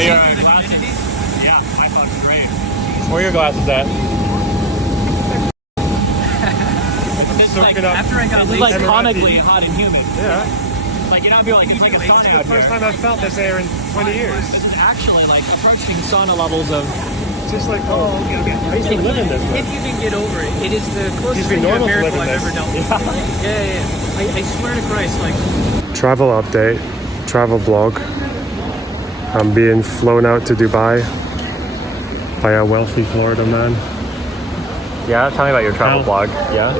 Are you? Yeah, I fucking great. Where are your glasses at? Like, after I got like comically hot and humid. Yeah. Like, you know, I'd be like, it's like a sauna It's the out first here. time I've felt this air in 20 years. This is actually like approaching sauna levels of. Just like, oh, okay. I used to live in this. If you can get over it, it is the closest thing to a normal to miracle live in I've ever this. dealt with. Yeah. I swear to Christ, like. Travel update, travel blog. I'm being flown out to Dubai by a wealthy Florida man. Yeah, tell me about your travel blog. Yeah.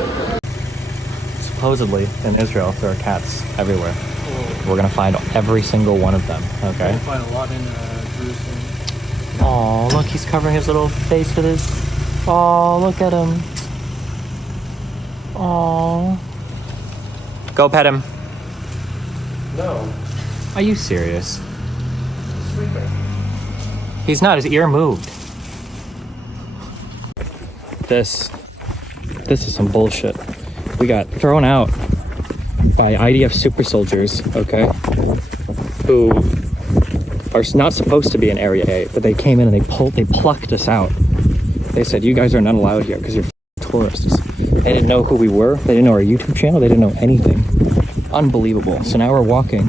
Supposedly in Israel there are cats everywhere. We're gonna find every single one of them. Okay. We'll find a lot in Jerusalem. Oh, look, he's covering his little face with his. Oh, look at him. Oh. Go pet him. No, Are you serious? sleeping. He's not. His ear moved. This is some bullshit. We got thrown out by IDF super soldiers, okay, who are not supposed to be in Area 8, but they came in and they plucked us out. They said, you guys are not allowed here because you're tourists. They didn't know who we were. They didn't know our YouTube channel. They didn't know anything. Unbelievable. So now we're walking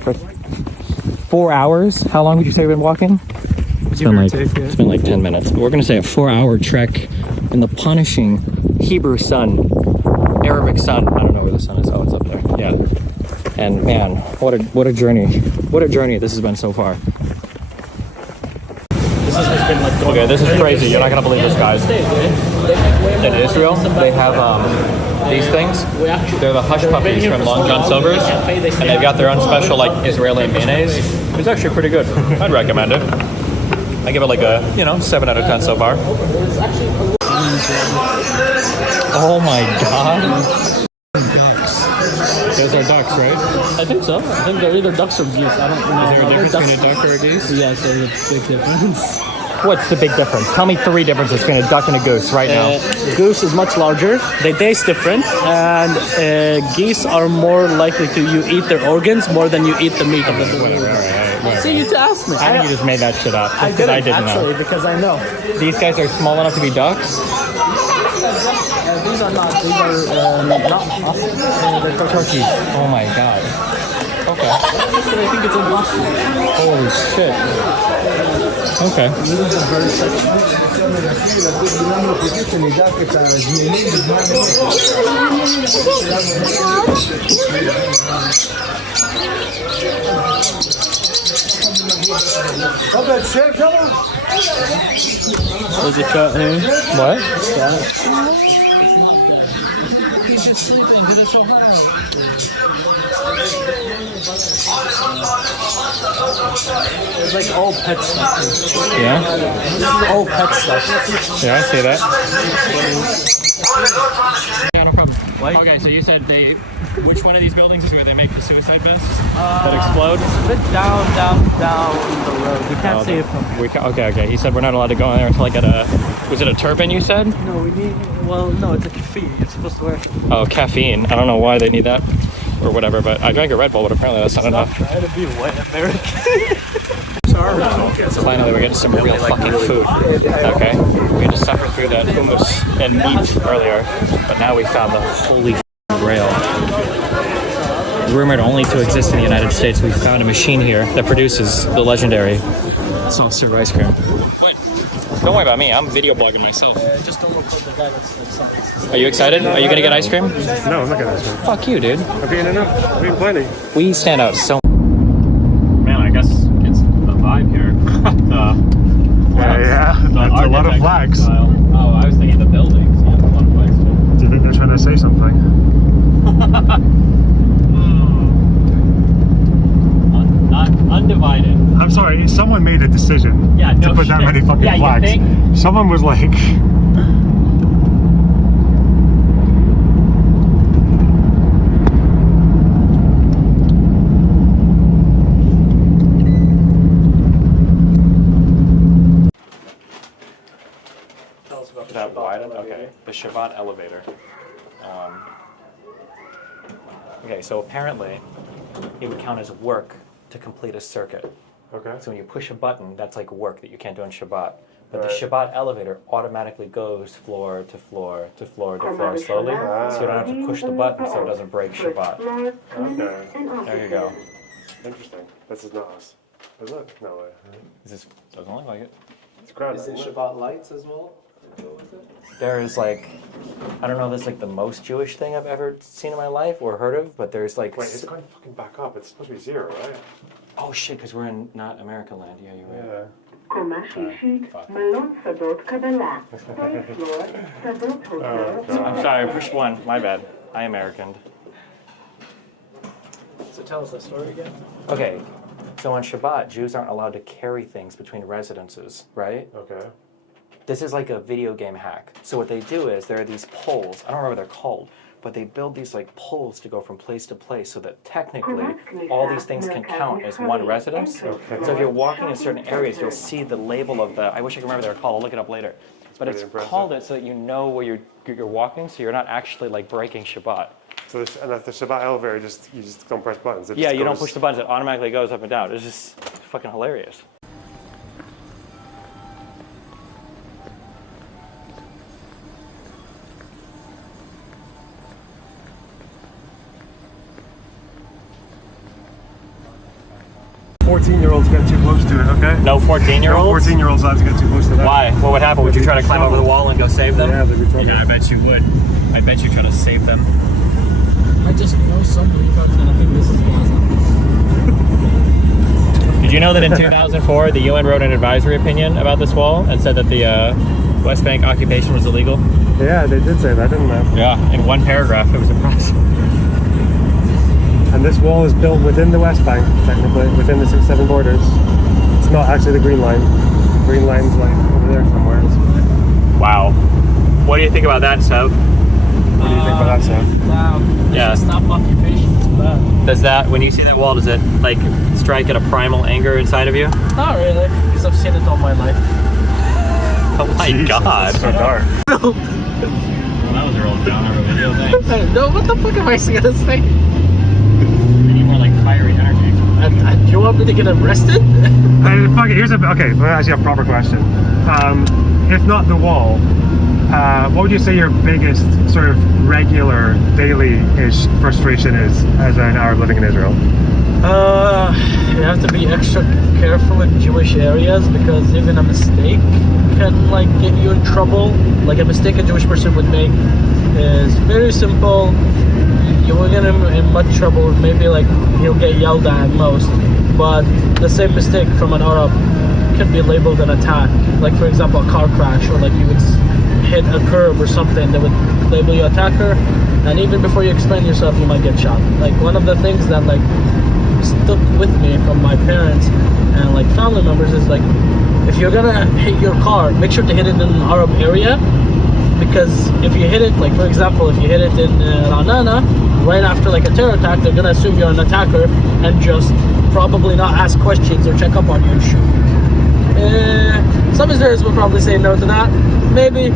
for 4 hours. How long would you say we've been walking? It's been like 10 minutes. We're gonna say a 4-hour trek in the punishing Hebrew sun, Arabic sun. I don't know where the sun is. Oh, it's up there. Yeah. And man, what a journey. What a journey this has been so far. This has just been like okay, this is crazy. You're not gonna believe this, guys. In Israel, they have these things. They're the hush puppies from Long John Silver's, and they've got their own special like Israeli mayonnaise. It's actually pretty good. I'd recommend it. I give it like a 7 out of 10 so far. Oh my god. Those are ducks, right? I think so. I think they're either ducks or geese. I don't know. Is there a difference between a duck or a goose? Yes, there's a big difference. What's the big difference? Tell me 3 differences between a duck and a goose right now. Goose is much larger. They taste different, and geese are more likely to you eat their organs more than you eat the meat of the bird. See, you to ask me. I think you just made that shit up. I Because I didn't didn't actually know. because I know. These guys are small enough to be ducks. These are not. These are not awesome. They're turkeys. Oh my god. Okay. I think it's impossible. Holy shit. Okay. There's a cat here. What? He's just sleeping. It's so hard. It's like all pet stuff. Yeah? This is all pet stuff. Yeah, I see that. Yeah, no problem. What? Okay, so you said which one of these buildings is where they make the suicide vests that explode? It's a bit down the road. We can't see it from here. Okay. He said we're not allowed to go in there until I get was it a turban you said? No, we need, no, it's a cafe. It's supposed to work. Oh, caffeine. I don't know why they need that or whatever, but I drank a Red Bull, but apparently that's not enough. Try to be white American. Finally, we're getting some real fucking food. Okay, we had to suffer through that hummus and meat earlier, but now we found the holy grail. Rumored only to exist in the United States, we found a machine here that produces the legendary soft-serve ice cream. Don't worry about me, I'm video blogging myself. Just don't look like the guy that's Are you excited? Are you gonna get ice cream? No, I'm not gonna answer. Fuck you, dude. I've eaten enough. I've eaten plenty. We stand out so. Man, I guess it's the vibe here. Yeah. That's a lot of flags. Style. Oh, I was thinking the buildings. Yeah, a lot of flags. Do you think they're trying to say something? Undivided. I'm sorry, someone made a decision Yeah, to no put that shit. many fucking Yeah, you flags. think? Someone was like, that widened? Okay, the Shabbat elevator. Okay, so apparently it would count as work to complete a circuit. Okay. So when you push a button, that's like work that you can't do on Shabbat. But the Shabbat elevator automatically goes floor to floor to floor to floor slowly, so you don't have to push the button so it doesn't break Shabbat. Okay. There you go. Interesting. This is not us. Is it? No way. Doesn't look like it. It's grand. Is it Shabbat lights as well? There's like, I don't know if this is like the most Jewish thing I've ever seen in my life or heard of, but there's like... Wait, it's going to fucking back up. It's supposed to be 0, right? Oh shit, because we're in not America land. Yeah, you're right. Yeah. I'm sorry, I pushed 1. My bad. I Americaned. So tell us the story again. Okay, so on Shabbat, Jews aren't allowed to carry things between residences, right? Okay. This is like a video game hack. So what they do is there are these poles. I don't remember what they're called, but they build these like poles to go from place to place so that technically all these things can count as one residence. Okay. So if you're walking in certain areas, you'll see the label of the, I wish I could remember what they're called, I'll look it up later. But it's called it so that you know where you're walking, so you're not actually like breaking Shabbat. So and if the Shabbat elevator, you just don't press buttons. It Yeah, just you don't goes- push the buttons, it automatically goes up and down. It's just fucking hilarious. "14-year-olds get too close to it, okay? No 14-year-olds? 14-year-olds allowed to get too close to that. Why? What would happen? Would you try to climb over the wall and go save them? Yeah, they'd be trouble. Yeah, I bet you would. I bet you try to save them. I just know somebody who's gonna think this is Gaza. Did you know that in 2004, the UN wrote an advisory opinion about this wall and said that the West Bank occupation was illegal? Yeah, they did say that, didn't they? Yeah, in one paragraph, it was impressive. And this wall is built within the West Bank, technically, within the 6-7 borders. It's not actually the Green Line. Green Line's like over there somewhere. Wow. What do you think about that, Seb? What do you think about that, Sam? Wow. Yeah. Stop occupation. It's bad. Does that, when you see that wall, does it like strike at a primal anger inside of you? Not really, because I've seen it all my life. Oh my Jesus, god. it's so dark. Well, that was a real downer of a video thing. No, what the fuck am I gonna say? You need more like fiery energy. Do you want me to get arrested? Fuck it, okay, well, actually a proper question. If not the wall, what would you say your biggest sort of regular, daily-ish frustration is as an Arab living in Israel? You have to be extra careful in Jewish areas because even a mistake can like get you in trouble. Like a mistake a Jewish person would make is very simple. You will get him in much trouble. Maybe like he'll get yelled at most. But the same mistake from an Arab could be labeled an attack. Like for example, a car crash or like you would hit a curb or something. They would label you attacker, and even before you explain yourself, you might get shot. Like one of the things that like stuck with me from my parents and like family members is like, if you're gonna hit your car, make sure to hit it in an Arab area, because if you hit it, like for example, if you hit it in Ra'anana right after like a terror attack, they're gonna assume you're an attacker and just probably not ask questions or check up on you and shoot. Some Israelis would probably say no to that. Maybe.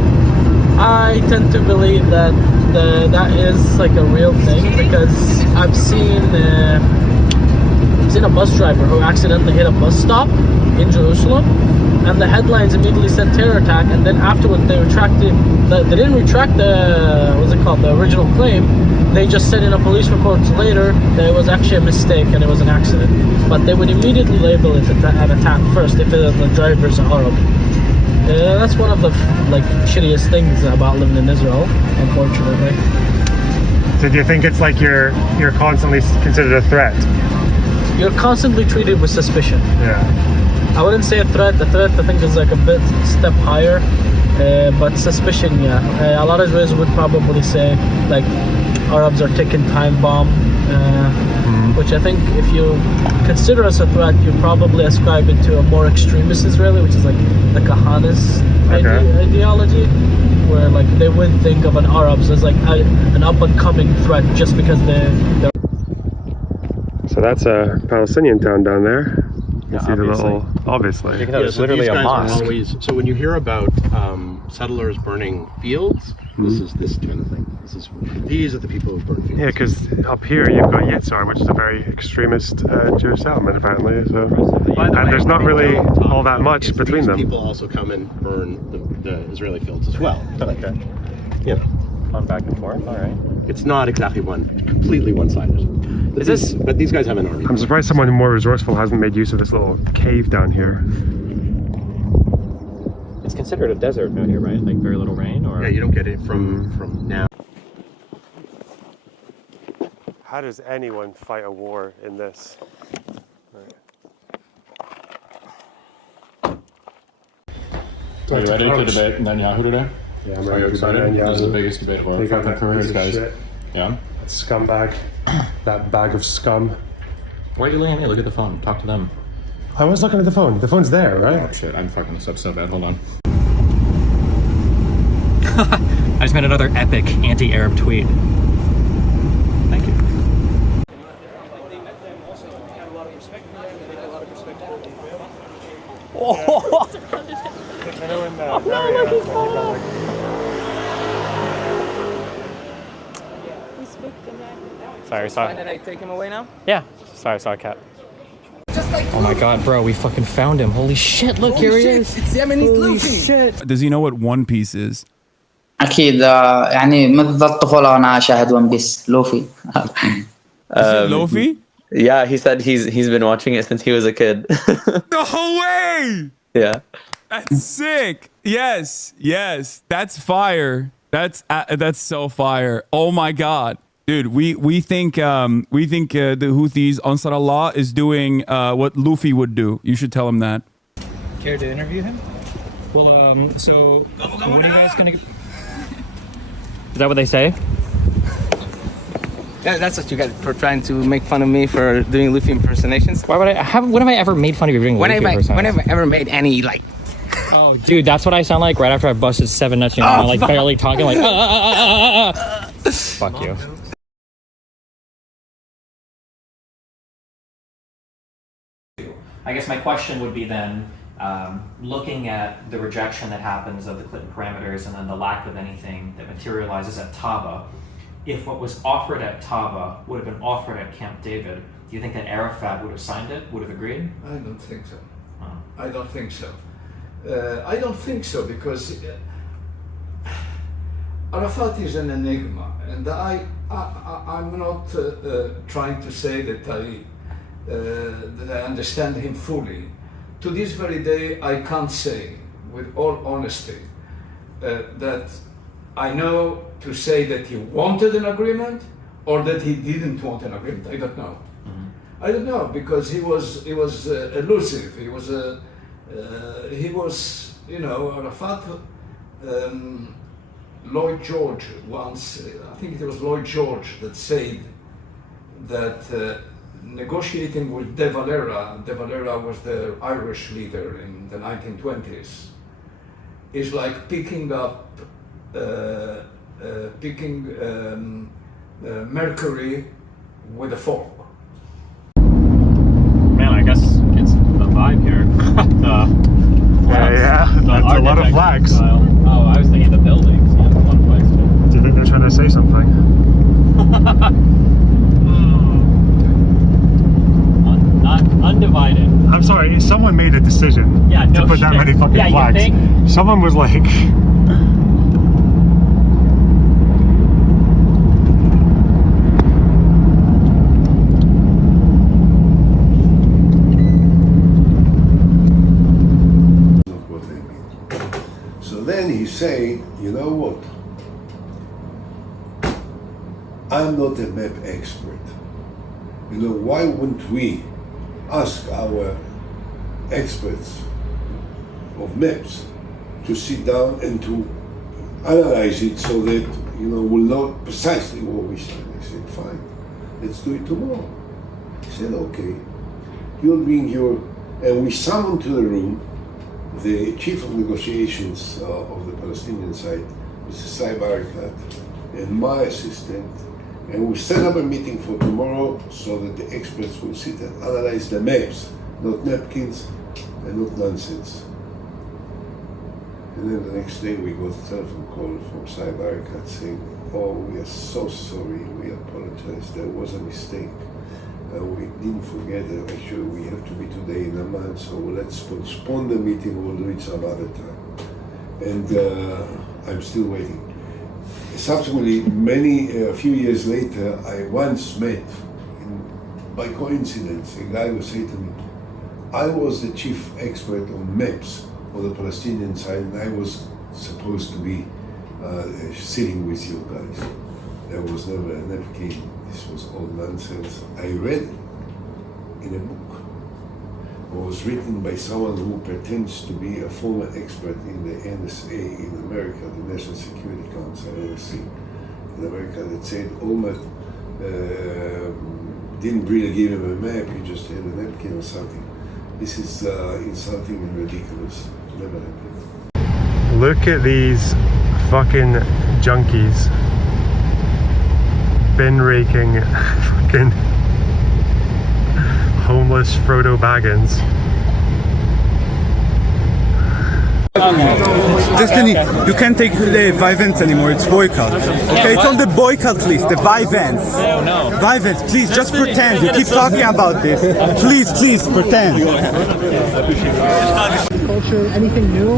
I tend to believe that that is like a real thing, because I've seen a bus driver who accidentally hit a bus stop in Jerusalem, and the headlines immediately said terror attack, and then afterwards they didn't retract the original claim. They just said in a police report later that it was actually a mistake and it was an accident, but they would immediately label it an attack first if the driver's Arab. That's one of the like shittiest things about living in Israel, unfortunately. So do you think it's like you're constantly considered a threat? You're constantly treated with suspicion. Yeah. I wouldn't say a threat. The threat, I think, is like a bit step higher, but suspicion, yeah. A lot of Israelis would probably say like Arabs are ticking time bomb, which I think if you consider us a threat, you probably ascribe it to a more extremist Israeli, which is like the Kahanis ideology, where like they would think of an Arabs as like an up and coming threat just because they're. So that's a Palestinian town down there. You Yeah, see the little, obviously. That was so literally these a guys are mosque. always, so when you hear about settlers burning fields, this is this kind of thing. These are the people who burn fields. Yeah, because up here you've got Yitzhar, which is a very extremist Jewish settlement, apparently. So, and there's not really all that much between them. People also come and burn the Israeli fields as well. Okay. You know, On back and forth. All right. it's not exactly completely one-sided. But these guys have an army. I'm surprised someone more resourceful hasn't made use of this little cave down here. It's considered a desert out here, right? Like very little rain, or Yeah, you don't get it from now. How does anyone fight a war in this? Are you ready to debate Netanyahu today? Yeah, I'm Are you excited? This is the biggest debate of all They got time that for piece these of guys. shit. Yeah. That scumbag. That bag of scum. why are you looking at me? Look at the phone. Talk to them. I was looking at the phone. The phone's there, right? Oh shit, I'm fucking this up so bad. Hold on. I just made another epic anti-Arab tweet. Thank you. Sorry, sorry. Did I take him away now? Yeah. Sorry, cat. Oh my god, bro, we fucking found him. Holy shit, look, here he is. It's Yemeni Holy shit. Does he know what One Piece is? أكيد يعني منذ الطفولة وأنا أشاهد ون بيس لوفي. Is it Luffy? Yeah, he said he's been watching it since he was a kid. No way! Yeah. That's sick. Yes, that's fire. That's so fire. Oh my god, dude. We think the Houthis Ansar Allah is doing what Luffy would do. You should tell him that. Care to interview him? Well, so what are you guys gonna? Is that what they say? That's what you got for trying to make fun of me for doing Luffy impersonations. Why would I have? When have I ever made fun of you for doing When Luffy have I impersonations? ever made any like? Oh, dude, that's what I sound like right after I busted 7 nuts. You know, I'm like barely talking, like. Fuck you. I guess my question would be then, looking at the rejection that happens of the Clinton parameters and then the lack of anything that materializes at Taba, if what was offered at Taba would have been offered at Camp David, do you think that Arafat would have signed it, would have agreed? I don't think so. Oh. I don't think so. I don't think so because Arafat is an enigma, and I'm not trying to say that I understand him fully. To this very day, I can't say, with all honesty, that I know to say that he wanted an agreement or that he didn't want an agreement. I don't know. Mm-hmm. I don't know because he was elusive. He was, you know, Arafat. Lloyd George once, I think it was Lloyd George that said that negotiating with De Valera was the Irish leader in the 1920s, is like picking up mercury with a fork. Man, I guess it's the vibe here. That's a lot of flags. Oh, I was thinking the buildings. Yeah, a lot of flags too. Do you think they're trying to say something? Undivided. I'm sorry, someone made a decision Yeah, to no put that shit. many fucking Yeah, you flags. think? Someone was like, So then he say, you know what? I'm not a map expert. You know, why wouldn't we ask our experts of maps to sit down and to analyze it so that, you know, we'll know precisely what we stand. I said, fine, let's do it tomorrow. He said, okay, you'll bring your, and we summoned to the room the chief of negotiations of the Palestinian side, Mr. Saib Arikat, and my assistant, and we set up a meeting for tomorrow so that the experts will sit and analyze the maps, not napkins and not nonsense. And then the next day we got a telephone call from Saib Arikat saying, "Oh, we are so sorry, we apologize, there was a mistake. We didn't forget it. Actually, we have to be today in Amman, so let's postpone the meeting, we'll do it some other time." And I'm still waiting. Subsequently, a few years later, I once met, by coincidence, a guy who said to me, I was the chief expert on maps on the Palestinian side, and I was supposed to be sitting with you guys. There was never a napkin. This was all nonsense. I read it in a book. It was written by someone who pretends to be a former expert in the NSA in America, the National Security Council, NSC in America, that said Olmert didn't really give him a map, he just had a napkin or something. This is insulting and ridiculous. Never happened. Look at these fucking junkies. Bin raking fucking homeless Frodo Baggins. Destiny, you can't take the Vivens anymore, it's boycott. Okay, it's on the boycott list, the Vivens. No. Vivens, please, just pretend. You keep talking about this. Please, pretend. Culture, anything new?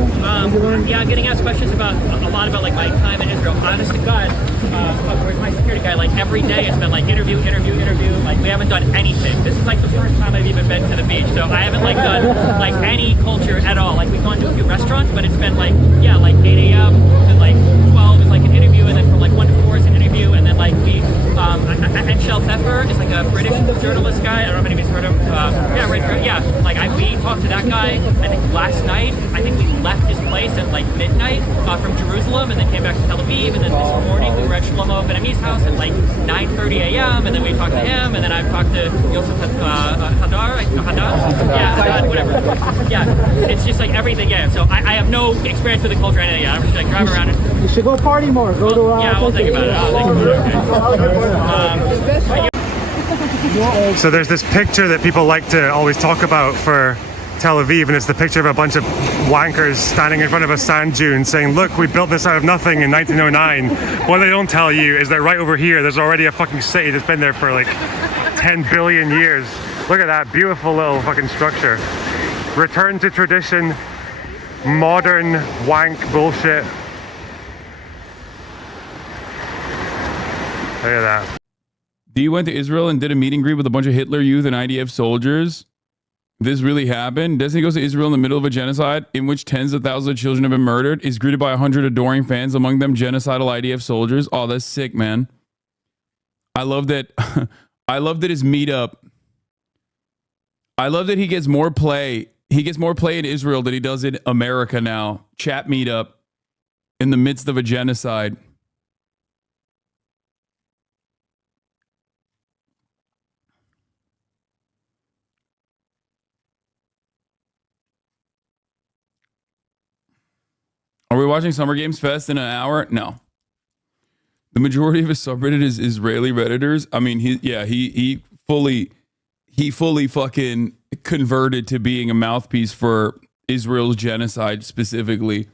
Yeah, getting asked questions about a lot about like my time in Israel. Honest to God, where's my security guy? Like every day it's been like interview. Like we haven't done anything. This is like the first time I've even been to the beach, so I haven't like done like any culture at all. Like we've gone to a few restaurants, but it's been like like 8 a.m. to like 12 is like an interview, and then from like 1 to 4 is an interview, and then like we and Shel Pfeffer is like a British journalist guy. I don't know if anybody's heard of him. Like we talked to that guy. I think last night. I think we left his place at like midnight from Jerusalem, and then came back to Tel Aviv, and then this morning we were at Shlomo Ben-Ami's house at like 9:30 a.m. and then we talked to him, and then I talked to Yosef Hadar, whatever. Yeah, it's just like everything. Yeah, so I have no experience with the culture or anything. I'm just like driving around. You should go party more. Go to. We'll think about it. So there's this picture that people like to always talk about for Tel Aviv, and it's the picture of a bunch of wankers standing in front of a sand dune saying, look, we built this out of nothing in 1909. What they don't tell you is that right over here there's already a fucking city that's been there for like 10 billion years. Look at that beautiful little fucking structure. Return to tradition, modern wank bullshit. Look at that. D went to Israel and did a meet and greet with a bunch of Hitler Youth and IDF soldiers. This really happened. Destiny goes to Israel in the middle of a genocide in which tens of thousands of children have been murdered. Is greeted by 100 adoring fans, among them genocidal IDF soldiers. Oh, that's sick, man. I love that. I love that his meetup. I love that he gets more play. He gets more play in Israel than he does in America now. Chat meetup in the midst of a genocide. Are we watching Summer Games Fest in an hour? No. The majority of his subreddit is Israeli Redditors. I mean, he fully fucking converted to being a mouthpiece for Israel's genocide specifically.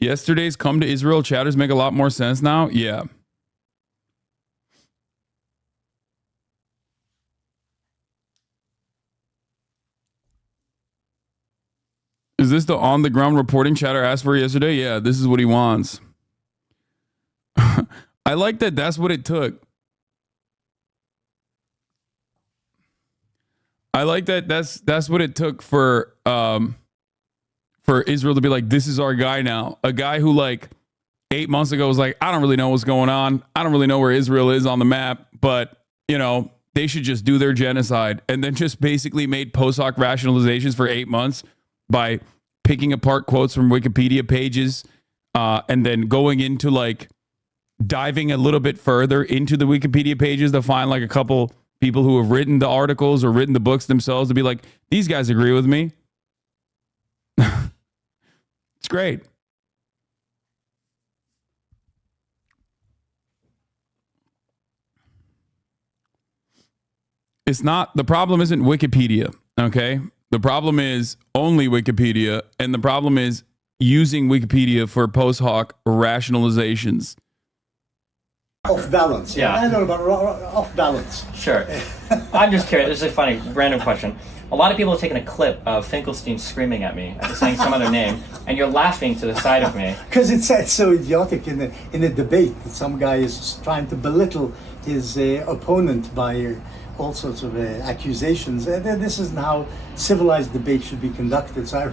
Yesterday's come to Israel chatters make a lot more sense now. Yeah. Is this the on-the-ground reporting chatter asked for yesterday? Yeah, this is what he wants. I like that that's what it took. I like that that's what it took for Israel to be like, this is our guy now. A guy who like 8 months ago was like, I don't really know what's going on. I don't really know where Israel is on the map, but you know, they should just do their genocide. And then just basically made post hoc rationalizations for 8 months by picking apart quotes from Wikipedia pages and then going into like diving a little bit further into the Wikipedia pages to find like a couple people who have written the articles or written the books themselves to be like, these guys agree with me. It's great. It's not, the problem isn't Wikipedia, okay? The problem is only Wikipedia, and the problem is using Wikipedia for post hoc rationalizations. Off balance. Yeah. I know about off balance. Sure. I'm just curious. This is a funny, random question. A lot of people have taken a clip of Finkelstein screaming at me, saying some other name, and you're laughing to the side of me. Because it's so idiotic in a debate that some guy is trying to belittle his opponent by all sorts of accusations. And this isn't how civilized debate should be conducted. So I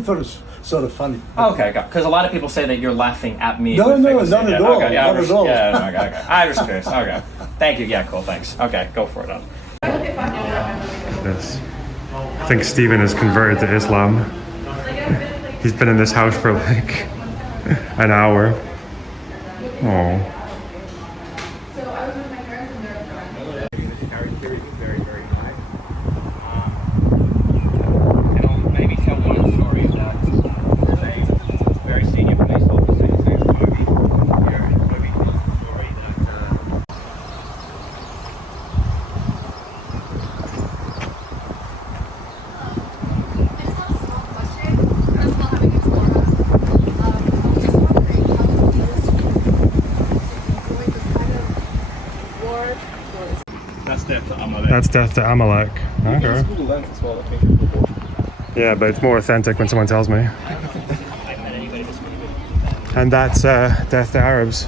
thought it was sort of funny. Okay, because a lot of people say that you're laughing at me. No, with no, Finkelstein. not at all. Okay, yeah, Not at all. Yeah, no, okay. I was curious. Okay. Thank you. Yeah, cool, thanks. Okay, go for it. Yes. I think Stephen is converted to Islam. He's been in this house for like an hour. Oh. Maybe tell one story that there's a very senior police officer whose name is Toby. Here, Toby tells a story that That's death to Amalek. Okay. Yeah, but it's more authentic when someone tells me. And that's death to Arabs,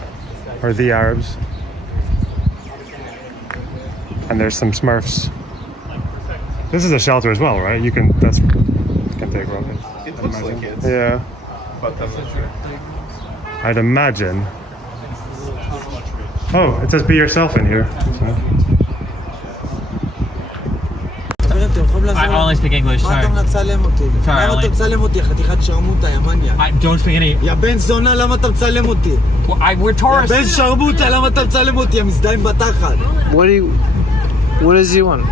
or the Arabs. And there's some Smurfs. This is a shelter as well, right? You can take rockets. It looks like it. Yeah. But I'd imagine. Oh, it says be yourself in here. So. I only speak English. Sorry. למה אתה מצלם אותי? למה אתה מצלם אותי? חתיכת שרמוטה, יא מניה. I don't speak any. יא בן זונה, למה אתה מצלם אותי? We're tourists. יא בן שרמוטה, למה אתה מצלם אותי? יא מזדיים בתחת. What does he want?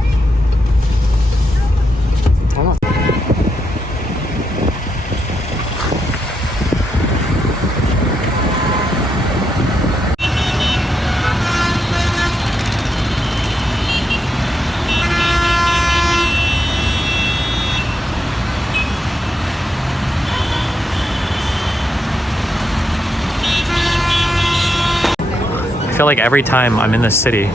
I feel like every time I'm in this city,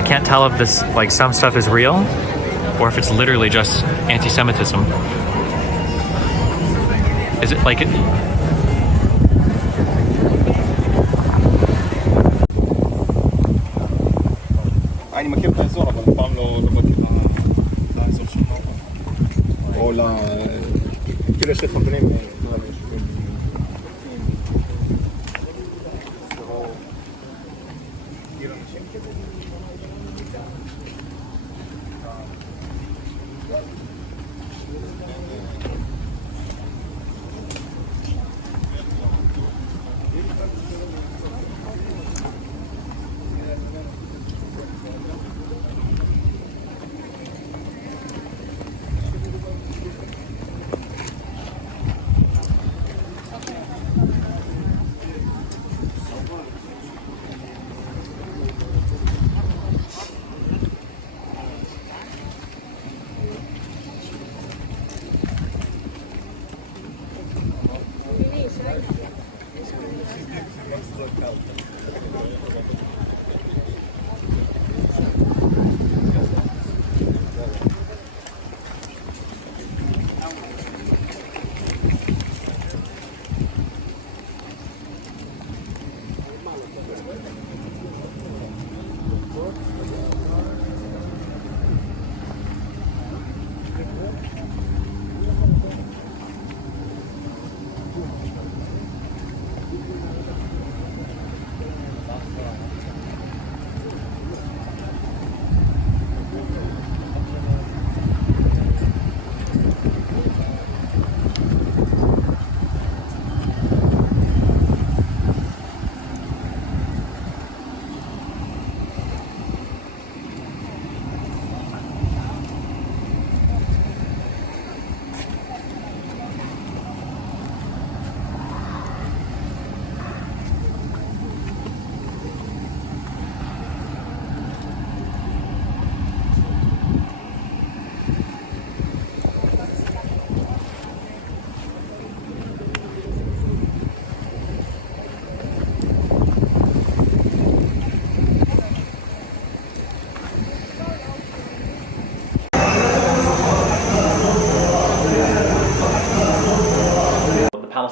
I can't tell if this, like, some stuff is real or if it's literally just anti-Semitism. Is it like it? אני מכיר את האזור, אבל פעם לא באתי לאזור שלנו. או כאילו יש לי חברים.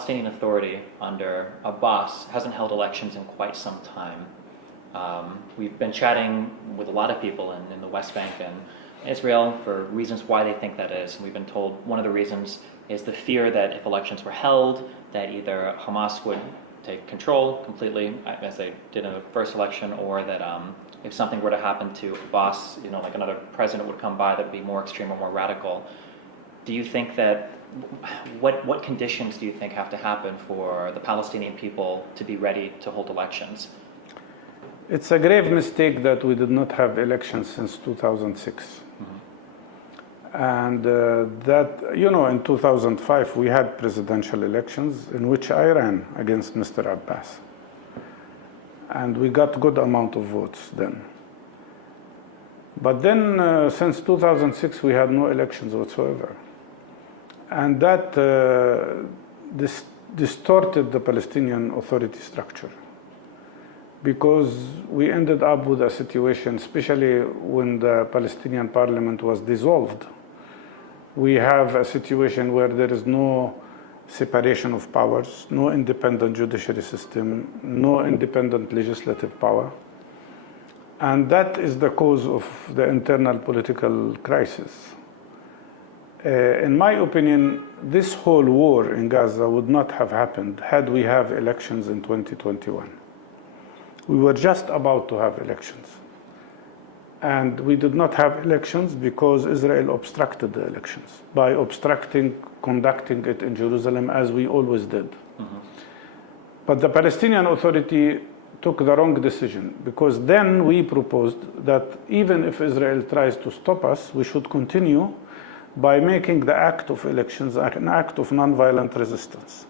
Palestinian Authority under Abbas hasn't held elections in quite some time. We've been chatting with a lot of people in the West Bank and Israel for reasons why they think that is. And we've been told one of the reasons is the fear that if elections were held, that either Hamas would take control completely, as they did in the first election, or that if something were to happen to Abbas, like another president would come by that would be more extreme or more radical. Do you think that, what conditions do you think have to happen for the Palestinian people to be ready to hold elections? It's a grave mistake that we did not have elections since 2006. And that, in 2005, we had presidential elections in which I ran against Mr. Abbas. And we got good amount of votes then. But then, since 2006, we had no elections whatsoever. And that distorted the Palestinian Authority structure. Because we ended up with a situation, especially when the Palestinian parliament was dissolved, we have a situation where there is no separation of powers, no independent judiciary system, no independent legislative power. And that is the cause of the internal political crisis. In my opinion, this whole war in Gaza would not have happened had we have elections in 2021. We were just about to have elections. And we did not have elections because Israel obstructed the elections by conducting it in Jerusalem, as we always did. But the Palestinian Authority took the wrong decision, because then we proposed that even if Israel tries to stop us, we should continue by making the act of elections an act of nonviolent resistance.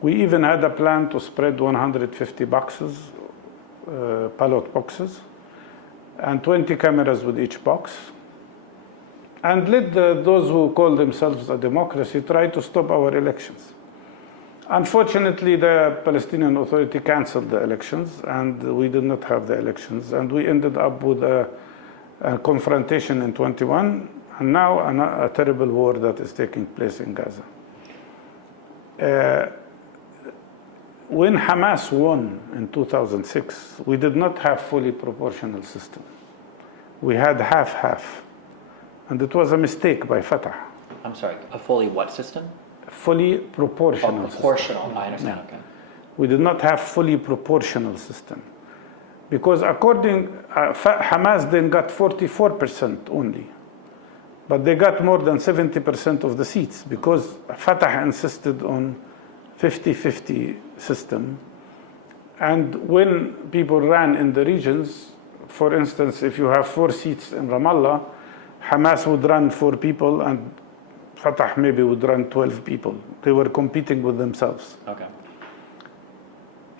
We even had a plan to spread 150 boxes, ballot boxes, and 20 cameras with each box, and let those who call themselves a democracy try to stop our elections. Unfortunately, the Palestinian Authority canceled the elections, and we did not have the elections, and we ended up with a confrontation in 21, and now a terrible war that is taking place in Gaza. When Hamas won in 2006, we did not have fully proportional system. We had half-half, and it was a mistake by Fatah. I'm sorry, a fully what system? Fully proportional. Proportional, system. I understand, okay. We did not have fully proportional system. Because Hamas then got 44% only. But they got more than 70% of the seats, because Fatah insisted on 50-50 system. And when people ran in the regions, for instance, if you have 4 seats in Ramallah, Hamas would run 4 people and Fatah maybe would run 12 people. They were competing with themselves. Okay.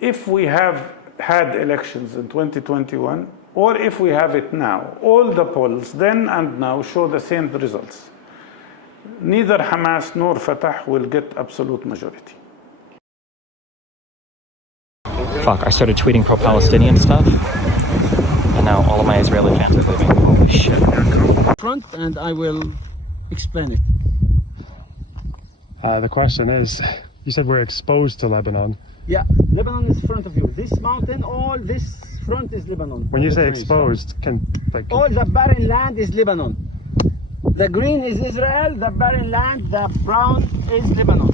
If we have had elections in 2021, or if we have it now, all the polls then and now show the same results. Neither Hamas nor Fatah will get absolute majority. Fuck, I started tweeting pro-Palestinian stuff, and now all of my Israeli fans are leaving. Holy shit. Front, and I will explain it. The question is, you said we're exposed to Lebanon. Yeah, Lebanon is front of you. This mountain, all this front is Lebanon. When you say exposed, all the barren land is Lebanon. The green is Israel, the barren land, the brown is Lebanon.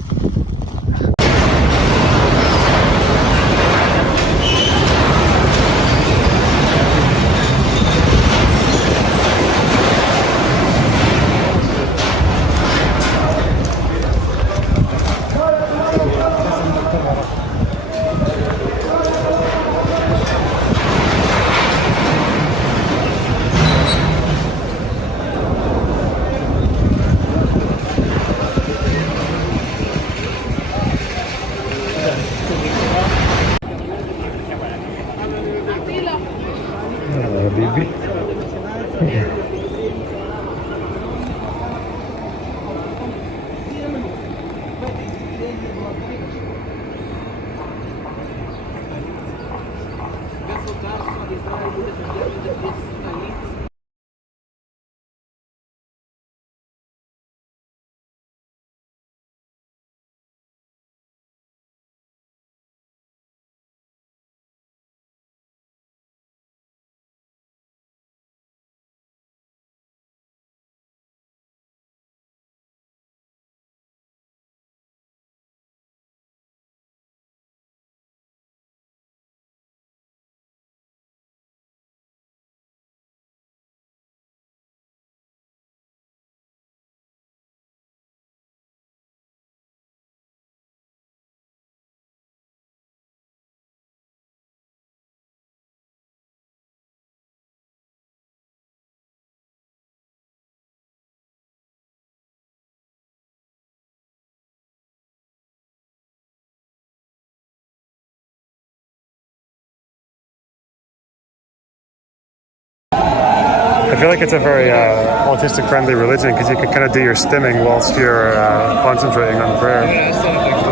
feel like it's a very autistic-friendly religion because you can kind of do your stimming whilst you're concentrating on prayer.